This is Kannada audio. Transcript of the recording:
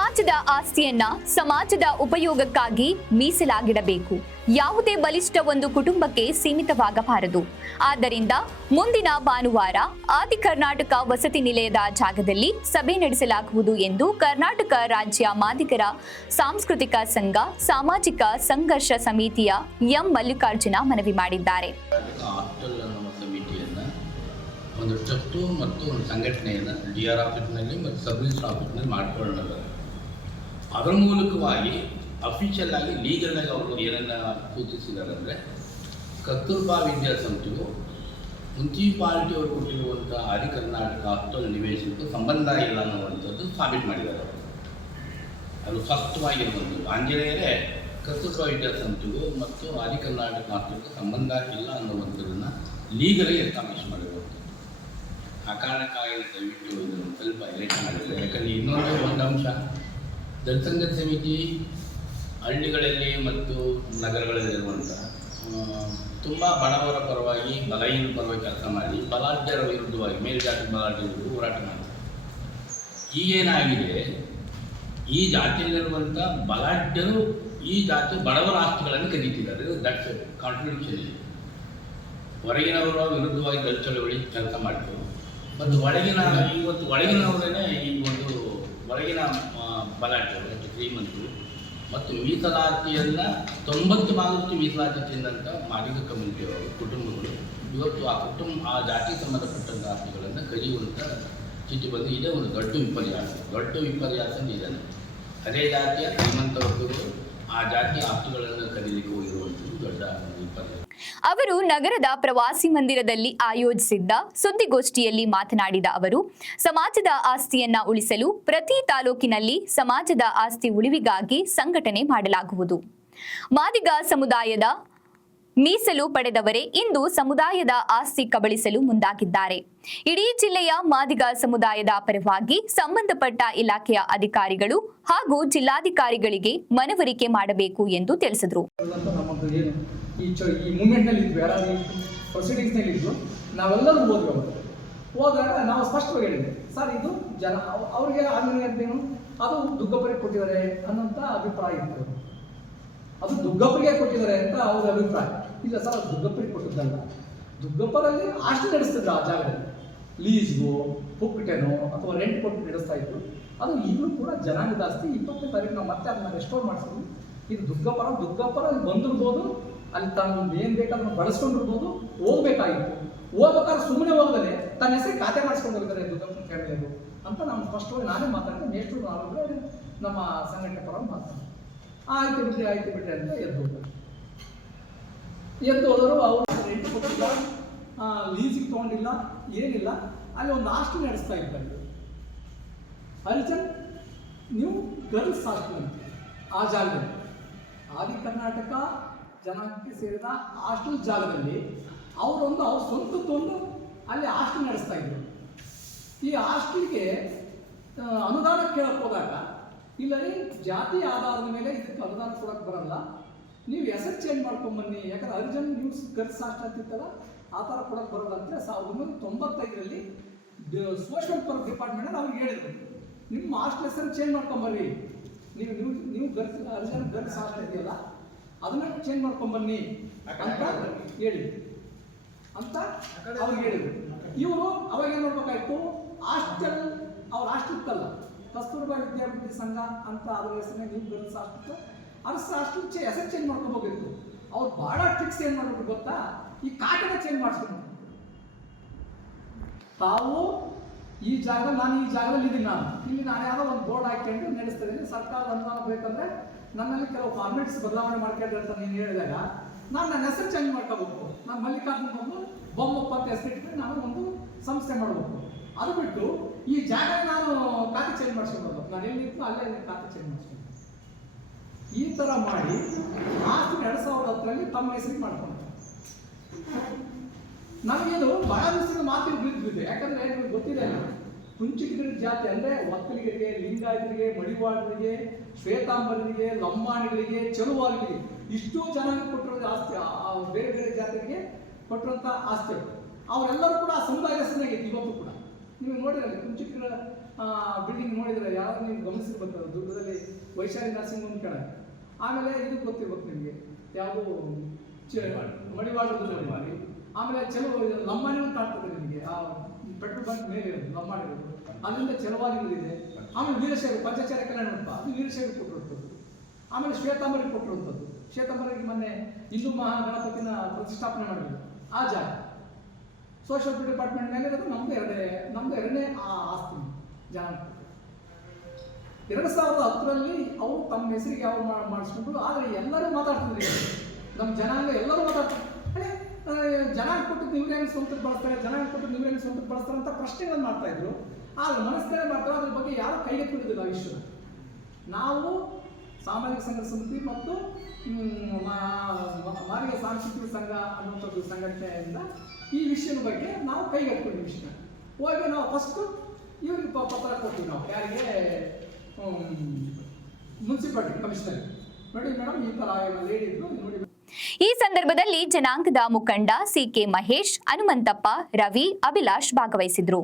ಸಮಾಜದ ಆಸ್ತಿಯನ್ನ ಸಮಾಜದ ಉಪಯೋಗಕ್ಕಾಗಿ ಮೀಸಲಾಗಿಡಬೇಕು. ಯಾವುದೇ ಬಲಿಷ್ಠ ಒಂದು ಕುಟುಂಬಕ್ಕೆ ಸೀಮಿತವಾಗಬಾರದು. ಆದ್ದರಿಂದ ಮುಂದಿನ ಭಾನುವಾರ ಆದಿ ಕರ್ನಾಟಕ ವಸತಿ ನಿಲಯದ ಜಾಗದಲ್ಲಿ ಸಭೆ ನಡೆಸಲಾಗುವುದು ಎಂದು ಕರ್ನಾಟಕ ರಾಜ್ಯ ಮಾದಿಗರ ಸಾಂಸ್ಕೃತಿಕ ಸಂಘ, ಸಾಮಾಜಿಕ ಸಂಘರ್ಷ ಸಮಿತಿಯ ಎಂ ಮಲ್ಲಿಕಾರ್ಜುನ ಮನವಿ ಮಾಡಿದ್ದಾರೆ. ಒಂದು ಟ್ರಸ್ಟು ಮತ್ತು ಒಂದು ಸಂಘಟನೆಯನ್ನು ಡಿ ಆರ್ ಆಫೀಸ್ನಲ್ಲಿ ಮತ್ತು ಸಬ್ ಆಫೀಸ್ನಲ್ಲಿ ಮಾಡಿಕೊಳ್ಳೋಣ. ಅದರ ಮೂಲಕವಾಗಿ ಅಫಿಷಿಯಲ್ ಆಗಿ ಲೀಗಲ್ ಆಗಿ ಅವರು ಏನನ್ನ ಸೂಚಿಸಿದ್ದಾರೆ ಅಂದರೆ ಕಸ್ತೂರ್ಬಾ ಮುನ್ಸಿಪಾಲಿಟಿ ಅವರು ಕೊಟ್ಟಿರುವಂಥ ಹರಿ ಕರ್ನಾಟಕ ಹಾಸ್ಟೆಲ್ ನಿವೇಶನಕ್ಕೂ ಸಂಬಂಧ ಇಲ್ಲ ಅನ್ನುವಂಥದ್ದು ಸಾಬೀತು ಮಾಡಿದ್ದಾರೆ ಅದು ಸ್ಪಷ್ಟವಾಗಿರುವಂಥದ್ದು ಆಂಜನೇಯರೇ ಕಸ್ತೂರ್ಬಾ ವಿದ್ಯಾಸಂಸ್ಥೆಗೂ ಮತ್ತು ಹರಿ ಕರ್ನಾಟಕ ಹಾಸ್ಟೆಲ್ಗೂ ಸಂಬಂಧ ಇಲ್ಲ ಅನ್ನುವಂಥದ್ದನ್ನು ಲೀಗಲಿ ಎಸ್ಟಾಬ್ಲಿಷ್ ಮಾಡಿರುವಂಥದ್ದು ಆ ಕಾರಣಕ್ಕಾಗಿ ದಯವಿಟ್ಟು ಸ್ವಲ್ಪ ಎಲೆಕ್ಟ್ ಮಾಡಿದ್ದಾರೆ ಯಾಕಂದರೆ ಇನ್ನೊಂದು ಒಂದು ಅಂಶ ಜನಸಂಘ ಸಮಿತಿ ಹಳ್ಳಿಗಳಲ್ಲಿ ಮತ್ತು ನಗರಗಳಲ್ಲಿ ನಗರಗಳಲ್ಲಿರುವಂಥ ತುಂಬ ಬಡವರ ಪರವಾಗಿ ಬಲಹೀನ ಪರವಾಗಿ ಕೆಲಸ ಮಾಡಿ, ಬಲಾಢ್ಯರ ವಿರುದ್ಧವಾಗಿ, ಮೇಲ್ಜಾತಿ ಬಲಾಢ್ಯ ವಿರುದ್ಧ ಹೋರಾಟ ಮಾಡ್ತಾರೆ. ಈಗೇನಾಗಿದೆ ಈ ಜಾತಿಯಲ್ಲಿರುವಂಥ ಬಲಾಢ್ಯರು ಈ ಜಾತಿ ಬಡವರ ಆಸ್ತಿಗಳನ್ನು ಕದೀತಿದ್ದಾರೆ ದಟ್ಸ್ ಕಾಂಟ್ರಿಬ್ಯೂಷನ್ ಇದೆ. ಹೊರಗಿನವರ ವಿರುದ್ಧವಾಗಿ ದಲಿತ ಚಳವಳಿ ಕೆಲಸ ಮಾಡಿದ್ರು ಮತ್ತು ಒಳಗಿನ, ಇವತ್ತು ಒಳಗಿನವರೇ ಈ ಒಂದು ಒಳಗಿನ ಬಲಾಢ್ಯರು ಶ್ರೀಮಂತರು. ಮತ್ತು ಮೀಸಲಾತಿಯನ್ನು ತೊಂಬತ್ತು ಭಾಗಕ್ಕೆ ಮೀಸಲಾತಿ ತಿಂದಂಥ ಮಾದಿಗ ಕಮ್ಯುನಿಟಿಯವರು ಕುಟುಂಬಗಳು. ಇವತ್ತು ಆ ಕುಟುಂಬ, ಆ ಜಾತಿ ಸಂಬಂಧಪಟ್ಟಂಥ ಆಸ್ತಿಗಳನ್ನು ಕದಿಯುವಂಥ ಸ್ಥಿತಿ ಬಂದು ಇದೇ. ಒಂದು ದೊಡ್ಡ ವಿಪರ್ಯಾಸ. ದೊಡ್ಡ ವಿಪರ್ಯಾಸ ಇದೆ ಅದೇ ಜಾತಿಯ ಶ್ರೀಮಂತ ವರ್ಗಗಳು ಆ ಜಾತಿಯ ಆಸ್ತಿಗಳನ್ನು ಕರೀಲಿಕ್ಕೆ ಹೋಗಿರುವಂಥದ್ದು ದೊಡ್ಡ ವಿಪರ್ಯಾಸ. ಅವರು ನಗರದ ಪ್ರವಾಸಿ ಮಂದಿರದಲ್ಲಿ ಆಯೋಜಿಸಿದ್ದ ಸುದ್ದಿಗೋಷ್ಠಿಯಲ್ಲಿ ಮಾತನಾಡಿದ ಅವರು, ಸಮಾಜದ ಆಸ್ತಿಯನ್ನ ಉಳಿಸಲು ಪ್ರತಿ ತಾಲೂಕಿನಲ್ಲಿ ಸಮಾಜದ ಆಸ್ತಿ ಉಳಿವಿಗಾಗಿ ಸಂಘಟನೆ ಮಾಡಲಾಗುವುದು. ಮಾದಿಗ ಸಮುದಾಯದ ಮೀಸಲು ಪಡೆದವರೇ ಇಂದು ಸಮುದಾಯದ ಆಸ್ತಿ ಕಬಳಿಸಲು ಮುಂದಾಗಿದ್ದಾರೆ. ಇಡೀ ಜಿಲ್ಲೆಯ ಮಾದಿಗ ಸಮುದಾಯದ ಪರವಾಗಿ ಸಂಬಂಧಪಟ್ಟ ಇಲಾಖೆಯ ಅಧಿಕಾರಿಗಳು ಹಾಗೂ ಜಿಲ್ಲಾಧಿಕಾರಿಗಳಿಗೆ ಮನವರಿಕೆ ಮಾಡಬೇಕು ಎಂದು ತಿಳಿಸಿದರು. ಈ ಚೊ, ಈ ಮೂಮೆಂಟ್ನಲ್ಲಿ ಇದ್ವಿ ಯಾರಾದ್ರೂ ಪ್ರೊಸೀಡಿಂಗ್ಸ್ನಲ್ಲಿ ಇದ್ವು ನಾವೆಲ್ಲರೂ ಹೋದ್ವಿ ಅವರು. ಹೋದಾಗ ನಾವು ಸ್ಪಷ್ಟವಾಗಿ ಹೇಳಿದ್ವಿ, ಸರ್, ಇದು ಜನ, ಅವ್- ಅವ್ರಿಗೆ ಆಮೇಲೆ ಅಂತೇನು ಅದು ದುಗ್ಗಪ್ಪರಿಗೆ ಕೊಟ್ಟಿದ್ದಾರೆ ಅನ್ನೋಂಥ ಅಭಿಪ್ರಾಯ ಇತ್ತು. ಅದು ದುಗ್ಗಪ್ಪರಿಗೆ ಕೊಟ್ಟಿದ್ದಾರೆ ಅಂತ ಅವ್ರ ಅಭಿಪ್ರಾಯ. ಇಲ್ಲ ಸರ್, ಅದು ದುಗ್ಗಪ್ಪರಿಗೆ ಕೊಟ್ಟಿದ್ದಲ್ಲ. ದುಗ್ಗಪ್ಪರಲ್ಲಿ ಆಸ್ತಿ ನಡೆಸ್ತಿದ್ರು ಆ ಜಾಗದಲ್ಲಿ. ಲೀಸ್ಗೋ ಪುಕ್ಕಟೆನೋ ಅಥವಾ ರೆಂಟ್ ಕೊಟ್ಟು ನಡೆಸ್ತಾ ಇದ್ರು. ಅದು ಈಗಲೂ ಕೂಡ ಜನಾಂಗದ ಆಸ್ತಿ ಇಪ್ಪತ್ತನೇ ತಾರೀಕು ನಾವು ಮತ್ತೆ ಅದನ್ನ ರೆಸ್ಟೋರ್ ಮಾಡಿಸಿದ್ವಿ. ಇದು ದುಗ್ಗಪ್ಪರ ದುಗ್ಗಪ್ಪರ ಅಲ್ಲಿ ಬಂದಿರ್ಬೋದು ಅಲ್ಲಿ ತಾನು ಏನು ಬೇಕಾದ್ರೂ ಬಳಸ್ಕೊಂಡಿರ್ಬೋದು ಹೋಗ್ಬೇಕಾಗಿತ್ತು ಹೋಗ್ಬೇಕಾದ್ರೆ ಸುಮ್ಮನೆ ಹೋಗದೆ ತನ್ನ ಹೆಸರು ಖಾತೆ ಮಾಡಿಸ್ಕೊಂಡು ಹೋಗ್ತಾರೆ ದುಃಖ ಕೇಳಬೇಕು ಅಂತ ನಾನು ಸ್ಪಷ್ಟವಾಗಿ ನಾನೇ ಮಾತಾಡ್ತೀನಿ ನೆಕ್ಸ್ಟ್ ನಾವೆಲ್ಲರೂ ನಮ್ಮ ಸಂಘಟನೆ ಪರವಾಗಿ ಮಾತಾಡ್ತೀನಿ ಆಯ್ತು ಬಿಡ್ರಿ ಆಯ್ತು ಬಿಡ್ರಿ ಅಂತ ಎದ್ದು. ಎದ್ದು ಹೋದರು, ಅವರು ರೆಂಟ್ ಕೊಟ್ಟಿಲ್ಲ ಲೀಸಿಗೆ ತೊಗೊಂಡಿಲ್ಲ, ಏನಿಲ್ಲ. ಅಲ್ಲಿ ಒಂದು ಹಾಸ್ಟೆಲ್ ನಡೆಸ್ತಾ ಇದ್ದಾರೆ ಹರಿಚಂದ್, ನೀವು ಗರ್ಲ್ಸ್ ಹಾಸ್ಟೆಲ್ ಆ ಜಾಗದಲ್ಲಿ. ಆದಿ ಕರ್ನಾಟಕ ಜನಾಂಗಕ್ಕೆ ಸೇರಿದ ಹಾಸ್ಟೆಲ್ ಜಾಗದಲ್ಲಿ ಅವರೊಂದು ಅವ್ರ ಸ್ವಂತದ್ದೊಂದು ಅಲ್ಲಿ ಹಾಸ್ಟೆಲ್ ನಡೆಸ್ತಾ ಇದ್ರು. ಈ ಹಾಸ್ಟೆಲ್ಗೆ ಅನುದಾನ ಕೇಳಕ್ಕೆ ಹೋದಾಗ, ಇಲ್ಲ ರೀ, ಜಾತಿ ಆಧಾರದ ಮೇಲೆ ಇದಕ್ಕೆ ಅನುದಾನ ಕೊಡಕ್ಕೆ ಬರಲ್ಲ. ನೀವು ಹೆಸರು ಚೇಂಜ್ ಮಾಡ್ಕೊಂಬನ್ನಿ. ಯಾಕಂದ್ರೆ ಅರ್ಜನ್ ನ್ಯೂಸ್ ಗರ್ಸ್ ಹಾಸ್ಟೆಲ್ ಅಂತಿತ್ತಲ್ಲ ಆ ಥರ ಕೊಡಕ್ಕೆ ಬರಲ್ಲ ಅಂತ ಸಾವಿರದ ಒಂಬೈನೂರ ತೊಂಬತ್ತೈದರಲ್ಲಿ ಸೋಷಿಯಲ್ ವರ್ಕ್ ಡಿಪಾರ್ಟ್ಮೆಂಟಲ್ಲಿ ಅವ್ರಿಗೆ ಹೇಳಿದ್ರು. ನಿಮ್ಮ ಹಾಸ್ಟೆಲ್ ಹೆಸರು ಚೇಂಜ್ ಮಾಡ್ಕೊಂಬರ್ರಿ. ನೀವು ನೀವು ನೀವು ಗರ್ಲ್ಸ್ ಅರ್ಜನ್ ಗರ್ಸ್ ಹಾಸ್ಟೆಲ್ ಇದೆಯಲ್ಲ ಅದನ್ನ ಚೇಂಜ್ ಮಾಡ್ಕೊಂಬನ್ನಿ ಅಂತ ಹೇಳಿ ಅಂತ ಅವ್ರಿಗೆ ಹೇಳಿದ್ರು. ಇವರು ಅವಾಗ ಏನು ಮಾಡ್ಬೇಕಾಯ್ತು? ಹಾಸ್ಟೆಲ್ ಅವ್ರ ಹಾಸ್ಟೆಲ್ ಇತ್ತಲ್ಲ ಕಸ್ತೂರ್ಬಾ ವಿದ್ಯಾರ್ಥಿ ಸಂಘ ಅಂತ ಅದ್ರ ಹೆಸರನ್ನ ನೀವು ಗರ್ಲ್ಸ್ ಹಾಸ್ಟೆಲ್ ಅರ್ಸ್ ಹಾಸ್ಟೆಲ್ ಚೇ ಹೆಸರು ಚೇಂಜ್ ಮಾಡ್ಕೋಬೇಕಿತ್ತು ಅವ್ರು ಭಾಳ ಟ್ರಿಕ್ಸ್ ಏನು ಮಾಡ್ಬಿಟ್ಟು ಗೊತ್ತಾ? ಈ ಕಾಟನ ಚೇಂಜ್ ಮಾಡಿಸ್ಕೊಂಡು ತಾವು ಈ ಜಾಗ ನಾನು ಈ ಜಾಗದಲ್ಲಿ ಇದ್ದೀನಿ ನಾನು. ಇಲ್ಲಿ ನಾನು ಯಾವುದೋ ಒಂದು ಬೋರ್ಡ್ ಹಾಕೊಂಡು ನಡೆಸ್ತಾ ಇದ್ದೀನಿ. ಸರ್ಕಾರದ ಅನುದಾನ ಬೇಕಂದ್ರೆ ನನ್ನಲ್ಲಿ ಕೆಲವು ಫಾರ್ಮೆಟ್ಸ್ ಬದಲಾವಣೆ ಮಾಡ್ಕೊಂಡ್ರೆ ಅಂತ ನೀನು ಹೇಳಿದಾಗ ನಾನು ನನ್ನ ಹೆಸರು ಚೇಂಜ್ ಮಾಡ್ಕೋಬೇಕು. ನಾನು ಮಲ್ಲಿಕಾರ್ಜುನ್ ಬಂದು ಬೊಮ್ಮಪ್ಪ ಅಂತ ಹೆಸರು ಇಟ್ಕೊಂಡು ನಾನು ಒಂದು ಸಂಸ್ಥೆ ಮಾಡಬೇಕು. ಅದು ಬಿಟ್ಟು ಈ ಜಾಗ ನಾನು ಖಾತೆ ಚೇಂಜ್ ಮಾಡಿಸ್ಕೊಂಡು ನಾನು ಎಲ್ಲಿತ್ತು ಅಲ್ಲೇ ಖಾತೆ ಚೇಂಜ್ ಮಾಡಿಸ್ಕೊಂಡು ಈ ಥರ ಮಾಡಿ ಆಸ್ತಿ ಎರಡು ಸಾವಿರದ ಹತ್ತರಲ್ಲಿ ತಮ್ಮ ಹೆಸರಿಗೆ ಮಾಡ್ಕೊಂಡು ನಮಗೇನು ದಿವಸದ ಮಾತಿಗೆ ಬಿದ್ದಿದೆ ಯಾಕಂದ್ರೆ ನಿಮ್ಗೆ ಗೊತ್ತಿದೆ ಕುಂಚಿಟಿಗರ ಜಾತಿ ಅಂದ್ರೆ ಒಕ್ಕಲಿಗರಿಗೆ ಲಿಂಗಾಯತರಿಗೆ, ಮಡಿವಾಳರಿಗೆ, ಶ್ವೇತಾಂಬರರಿಗೆ, ಲಂಬಾಣಿಗಳಿಗೆ ಚಲುವಾಲಿಗಳಿಗೆ ಇಷ್ಟು ಜನಾಂಗ ಕೊಟ್ಟಿರೋ ಆಸ್ತಿ. ಬೇರೆ ಬೇರೆ ಜಾತಿಗೆ ಕೊಟ್ಟಿರೋಂಥ ಆಸ್ತಿ ಅದು. ಅವರೆಲ್ಲರೂ ಕೂಡ ಆ ಸಮುದಾಯ ಹೆಸರಿನಾಗೈತಿ ಇವತ್ತು ಕೂಡ. ನೀವು ನೋಡಿರಲ್ಲ ಕುಂಚಿಟಿಗರ ಬಿಲ್ಡಿಂಗ್ ನೋಡಿದ್ರೆ ಯಾರು ನೀವು ಗಮನಿಸಿರ್ಬೇಕು ದುರ್ಗದಲ್ಲಿ ವೈಶಾಲಿ ನರ್ಸಿಂಗ್ ಹೋಮ್ ಕೆಳಗೆ ಆಮೇಲೆ ಇದು ಗೊತ್ತಿರ್ಬೇಕು ನಿಮಗೆ, ಯಾವುದು? ಮಡಿವಾಳ ಆಮೇಲೆ ಚೆಲುವ ಲಂಬಾಣಿ ಅಂತ ಆಗ್ತದೆ ನಿಮಗೆ. ಆ ಪೆಟ್ರೋಲ್ ಬಂಕ್ ಮೇಲೆ ಇರೋದು ಲಂಬಾಣಿ ಇರೋದು. ಚಲವಾದಿಗಳಿದೆ ಆಮೇಲೆ ವೀರಶೈವ ಪಂಚಚಾರ ಕಲ್ಯಾಣ ಅಂತ ಅದು ವೀರಶೈವ ಕೊಟ್ಟಿರುವಂಥದ್ದು. ಆಮೇಲೆ ಶ್ವೇತಾಂಬರಿ ಕೊಟ್ಟಿರುವಂಥದ್ದು. ಶ್ವೇತಾಂಬರಿಗೆ ಮೊನ್ನೆ ಹಿಂದೂ ಮಹಾಗಣಪತಿನ ಪ್ರತಿಷ್ಠಾಪನೆ ಮಾಡಿದ್ರು. ಆ ಜಾಗ. ಸೋಷಿಯಲ್ ಡಿಪಾರ್ಟ್ಮೆಂಟ್ ಮೇಲೆ ಇರೋದು ನಮ್ದು ಎರಡನೇ ನಮ್ದು ಎರಡನೇ ಆ ಆಸ್ತಿ ಜಾಗ ಎರಡು ಸಾವಿರದ ಹತ್ತರಲ್ಲಿ ಅವರು ತಮ್ಮ ಹೆಸರಿಗೆ ಯಾವ ಮಾಡಿಸ್ಕೊಂಡು ಆದರೆ ಎಲ್ಲರೂ ಮಾತಾಡ್ತಿದ್ರು ನಮ್ಮ ಜನಾಂಗ ಎಲ್ಲರೂ ಮಾತಾಡ್ತಾರೆ ಜನಾಂಗ ಕೊಟ್ಟು ನೀವ್ರ ಹೆಂಗೆ ಸ್ವಂತಕ್ಕೆ ಬಳಸ್ತಾರೆ ಜನಾಂಗ ಕೊಟ್ಟು ನೀವ್ರ ಸ್ವಂತಕ್ಕೆ ಬಳಸ್ತಾರೆ ಅಂತ ಪ್ರಶ್ನೆಗಳನ್ನು ಮಾಡ್ತಾ ಇದ್ರು. ಆದ್ರೆ ಮನಸ್ಸೇ ಮಾಡ್ತಾರೆ ಅದ್ರ ಬಗ್ಗೆ ಯಾರು ಕೈಗೆತ್ತಿರೋದಿಲ್ಲ ವಿಶ್ವ ನಾವು ಸಾಮಾಜಿಕ ಸಂಘ ಸಮಿತಿ ಮತ್ತು ಮಾರಿಗೆ ಸಾಂಸ್ಕೃತಿಕ ಸಂಘ ಅನ್ನುವಂಥದ್ದು ಸಂಘಟನೆಯಿಂದ ಈ ವಿಷಯದ ಬಗ್ಗೆ ನಾವು ಕೈಗೆತ್ಕೊಂಡ್ವಿ ವಿಷಯ ಹೋಗಿ ನಾವು ಫಸ್ಟು ಇವ್ರಿಗೆ ಪತ್ರ ಕೊಡ್ತೀವಿ ನಾವು. ಯಾರಿಗೆ? Municipality, commissioner. ನೋಡಿ ಮೇಡಮ್, ಈ ಥರ ಲೇಡಿ ಇದ್ರು, ನೋಡಿ ಈ ಸಂದರ್ಭದಲ್ಲಿ ಜನಾಂಗದ ಮುಖಂಡ ಸಿಕೆ ಮಹೇಶ್ ಹನುಮಂತಪ್ಪ ರವಿ ಅಭಿಲಾಷ್ ಭಾಗವಹಿಸಿದ್ರು.